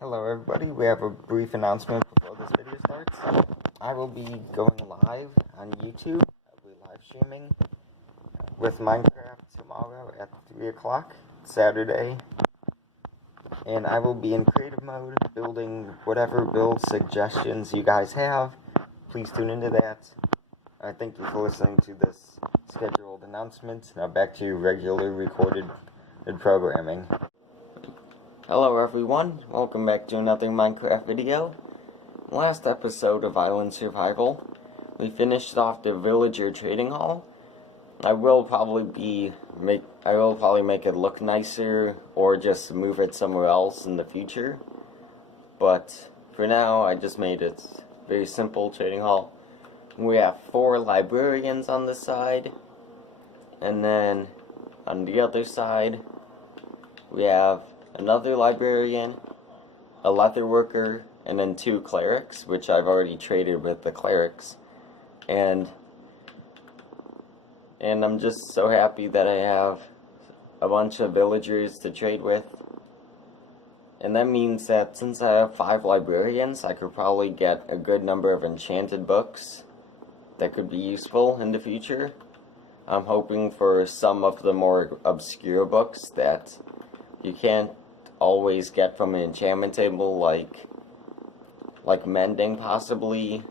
Hello everybody, we have a brief announcement before this video starts. I will be going live on YouTube. I'll be live streaming with Minecraft tomorrow at 3 o'clock, Saturday. And I will be in creative mode, building whatever build suggestions you guys have. Please tune into that. Thank you for listening to this scheduled announcement. Now back to regular recorded programming. Hello everyone, welcome back to another Minecraft video. Last episode of Island Survival, we finished off the villager trading hall. I will probably make it look nicer or just move it somewhere else in the future. But for now, I just made it very simple trading hall. We have 4 librarians on this side, and then on the other side we have another librarian, a leather worker, and then 2 clerics, which I've already traded with the clerics. And I'm just so happy that I have a bunch of villagers to trade with. And that means that since I have 5 librarians, I could probably get a good number of enchanted books that could be useful in the future. I'm hoping for some of the more obscure books that you can't always get from an enchantment table, like mending possibly,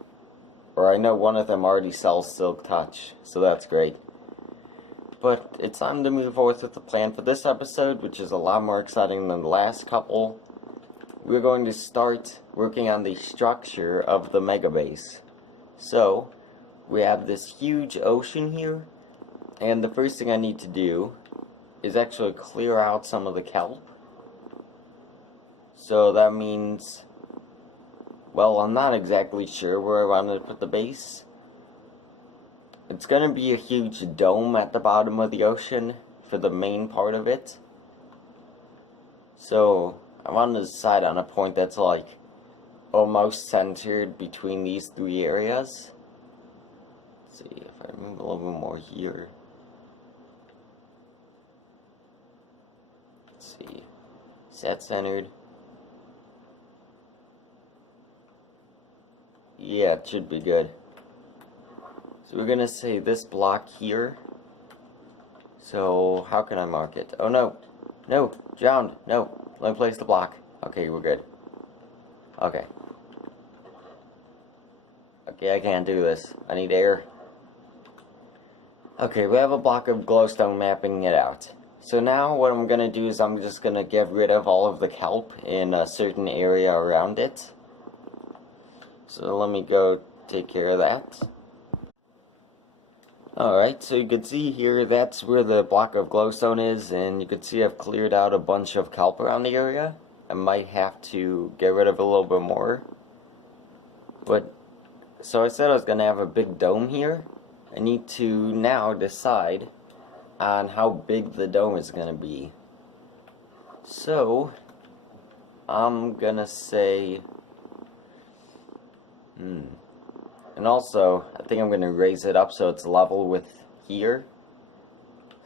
or I know one of them already sells Silk Touch, so that's great. But it's time to move forward with the plan for this episode, which is a lot more exciting than the last couple. We're going to start working on the structure of the mega base. So we have this huge ocean here, and the first thing I need to do is actually clear out some of the kelp. So that means, well, I'm not exactly sure where I want to put the base. It's going to be a huge dome at the bottom of the ocean for the main part of it. So I want to decide on a point that's like almost centered between these 3 areas. Let's see if I move a little bit more here. Let's see. Is that centered? Yeah, it should be good. So we're gonna say this block here. So how can I mark it? Oh no, no, drowned. No, let me place the block. Okay, we're good. Okay. Okay, I can't do this. I need air. Okay, we have a block of glowstone mapping it out. So now what I'm gonna do is I'm just gonna get rid of all of the kelp in a certain area around it. So let me go take care of that. Alright, so you can see here that's where the block of glowstone is, and you can see I've cleared out a bunch of kelp around the area. I might have to get rid of a little bit more. But, so I said I was going to have a big dome here. I need to now decide on how big the dome is going to be. So, I'm going to say... And also, I think I'm going to raise it up so it's level with here.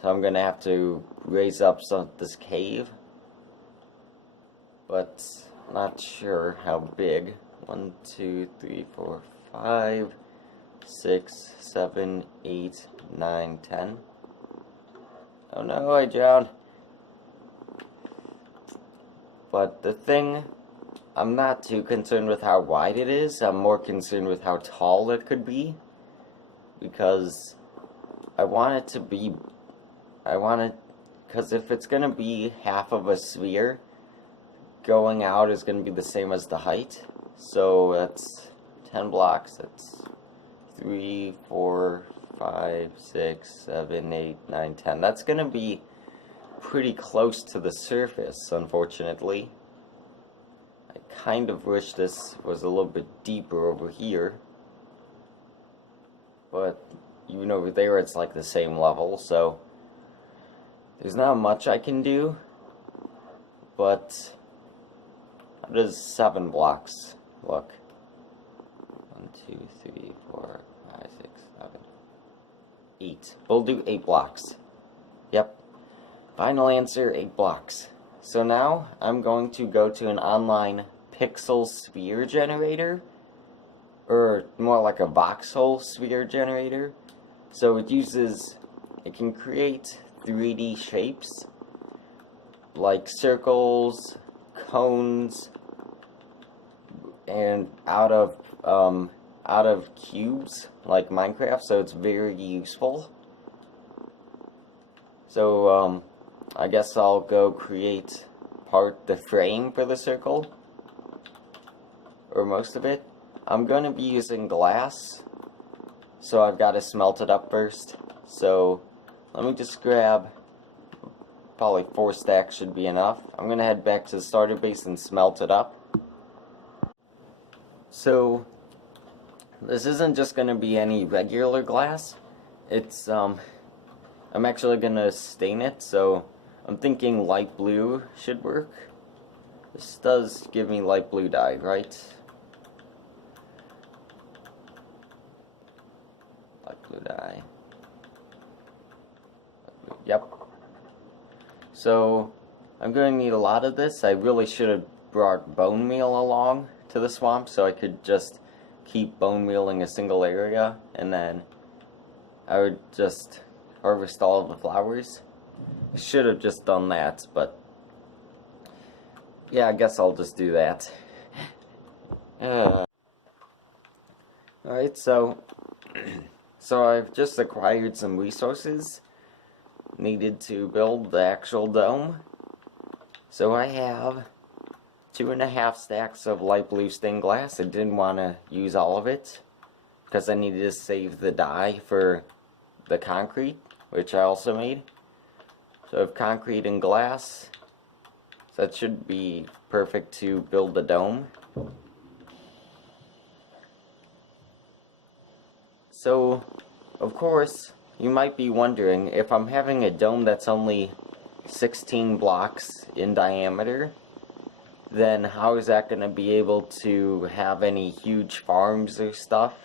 So I'm going to have to raise up this cave. But not sure how big. 1, 2, 3, 4, 5, 6, 7, 8, 9, 10. Oh no, I drowned. But the thing... I'm not too concerned with how wide it is, I'm more concerned with how tall it could be. Because I want it to be... because if it's going to be half of a sphere, going out is going to be the same as the height. So that's 10 blocks, that's 3, 4, 5, 6, 7, 8, 9, 10. That's going to be pretty close to the surface, unfortunately. I kind of wish this was a little bit deeper over here, but even over there it's like the same level, so there's not much I can do. But how does 7 blocks look? 1, 2, 3, 4, 5, 6, 7, 8. We'll do 8 blocks. Yep, final answer, 8 blocks. So now I'm going to go to an online pixel sphere generator, or more like a voxel sphere generator. So it can create 3D shapes like circles, cones, and out of cubes like Minecraft. So it's very useful. So I guess I'll go create the frame for the circle, or most of it. I'm going to be using glass, so I've got to smelt it up first. So let me just grab, probably 4 stacks should be enough. I'm going to head back to the starter base and smelt it up. So this isn't just going to be any regular glass. It's I'm actually going to stain it, so I'm thinking light blue should work. This does give me light blue dye, right? Light blue dye. Yep. So I'm going to need a lot of this. I really should have brought bone meal along to the swamp so I could just keep bone mealing a single area, and then I would just harvest all of the flowers. I should have just done that, but yeah, I guess I'll just do that. Alright, so I've just acquired some resources needed to build the actual dome. So I have 2.5 stacks of light blue stained glass. I didn't want to use all of it because I needed to save the dye for the concrete, which I also made. So I have concrete and glass, so that should be perfect to build the dome. So, of course, you might be wondering, if I'm having a dome that's only 16 blocks in diameter, then how is that going to be able to have any huge farms or stuff?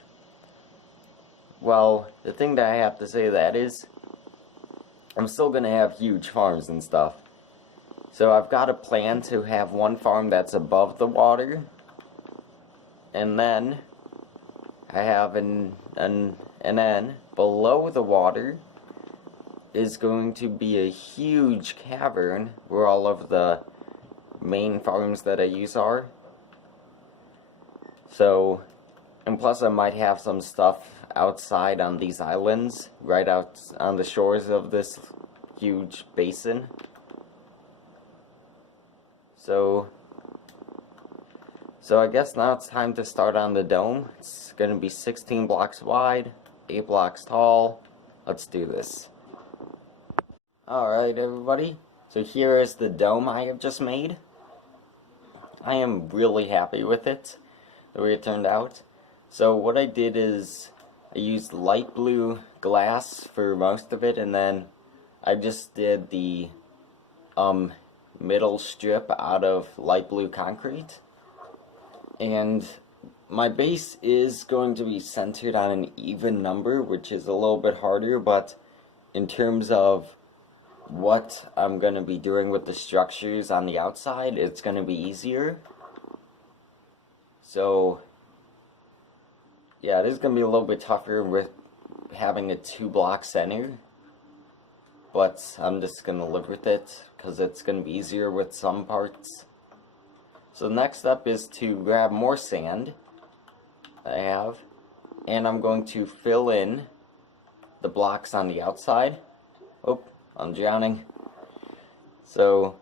Well, the thing that I have to say to that is, I'm still going to have huge farms and stuff. So I've got a plan to have one farm that's above the water, and then I have and then below the water is going to be a huge cavern where all of the main farms that I use are. So, and plus I might have some stuff outside on these islands, right out on the shores of this huge basin. So I guess now it's time to start on the dome. It's going to be 16 blocks wide, 8 blocks tall. Let's do this. Alright everybody, so here is the dome I have just made. I am really happy with it, the way it turned out. So what I did is, I used light blue glass for most of it, and then I just did the middle strip out of light blue concrete. And my base is going to be centered on an even number, which is a little bit harder, but in terms of what I'm going to be doing with the structures on the outside, it's going to be easier. So yeah, this is going to be a little bit tougher with having a 2-block center, but I'm just going to live with it because it's going to be easier with some parts. So the next step is to grab more sand I have, and I'm going to fill in the blocks on the outside. Oh, I'm drowning. So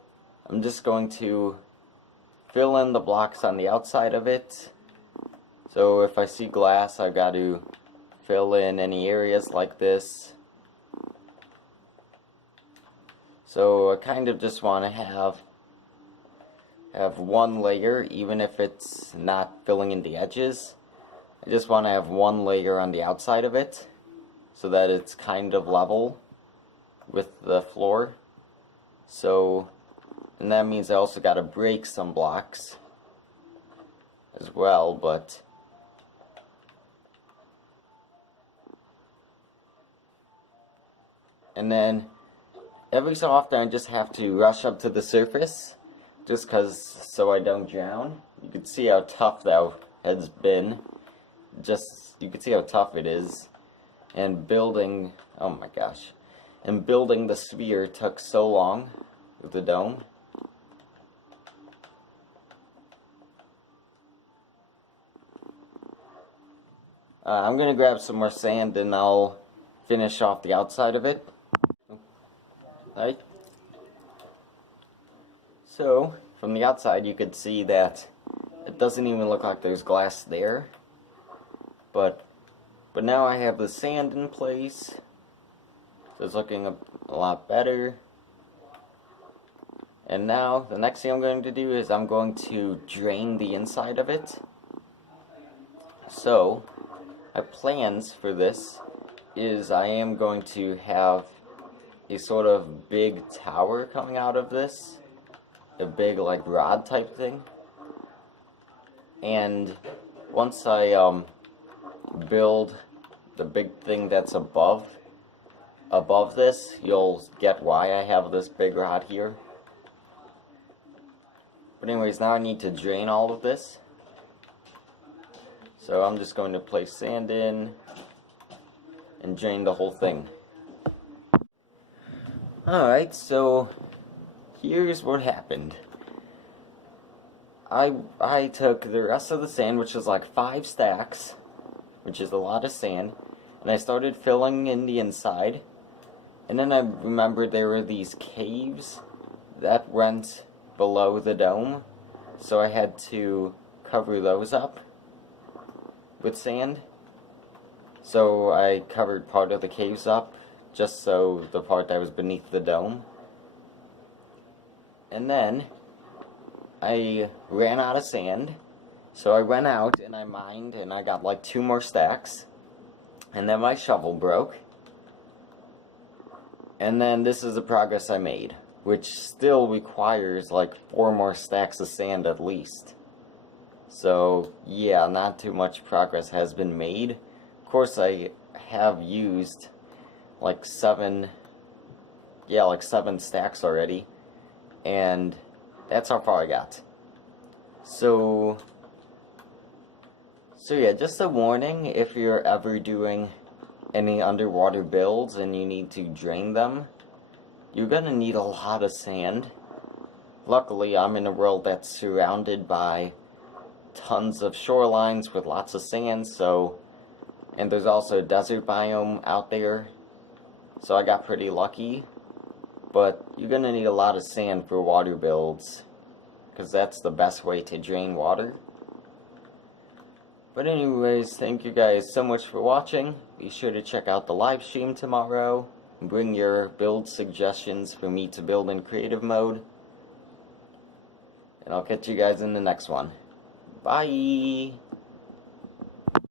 I'm just going to fill in the blocks on the outside of it. So if I see glass, I've got to fill in any areas like this. So I kind of just want to have one layer, even if it's not filling in the edges. I just want to have one layer on the outside of it so that it's kind of level with the floor. So, and that means I also got to break some blocks as well, but and then every so often I just have to rush up to the surface, just so I don't drown. You can see how tough that has been. You can see how tough it is. And building, oh my gosh. And building the sphere took so long with the dome. I'm gonna grab some more sand and I'll finish off the outside of it. Right? So, from the outside you could see that it doesn't even look like there's glass there. But now I have the sand in place. So it's looking a lot better. And now, the next thing I'm going to do is I'm going to drain the inside of it. So, my plans for this is I am going to have a sort of big tower coming out of this. A big, like, rod type thing. And once I build the big thing that's above this, you'll get why I have this big rod here. But anyways, now I need to drain all of this. So I'm just going to place sand in and drain the whole thing. Alright, so here's what happened. I took the rest of the sand, which is like 5 stacks, which is a lot of sand, and I started filling in the inside. And then I remembered there were these caves that went below the dome, so I had to cover those up with sand. So I covered part of the caves up, just so the part that was beneath the dome. And then I ran out of sand, so I went out and I mined and I got like 2 more stacks. And then my shovel broke. And then this is the progress I made, which still requires like 4 more stacks of sand at least. So yeah, not too much progress has been made. Of course I have used like 7 stacks already, and that's how far I got. So yeah, just a warning, if you're ever doing any underwater builds and you need to drain them, you're gonna need a lot of sand. Luckily, I'm in a world that's surrounded by tons of shorelines with lots of sand, and there's also a desert biome out there, so I got pretty lucky. But you're gonna need a lot of sand for water builds, because that's the best way to drain water. But anyways, thank you guys so much for watching. Be sure to check out the live stream tomorrow. Bring your build suggestions for me to build in creative mode. And I'll catch you guys in the next one. Bye!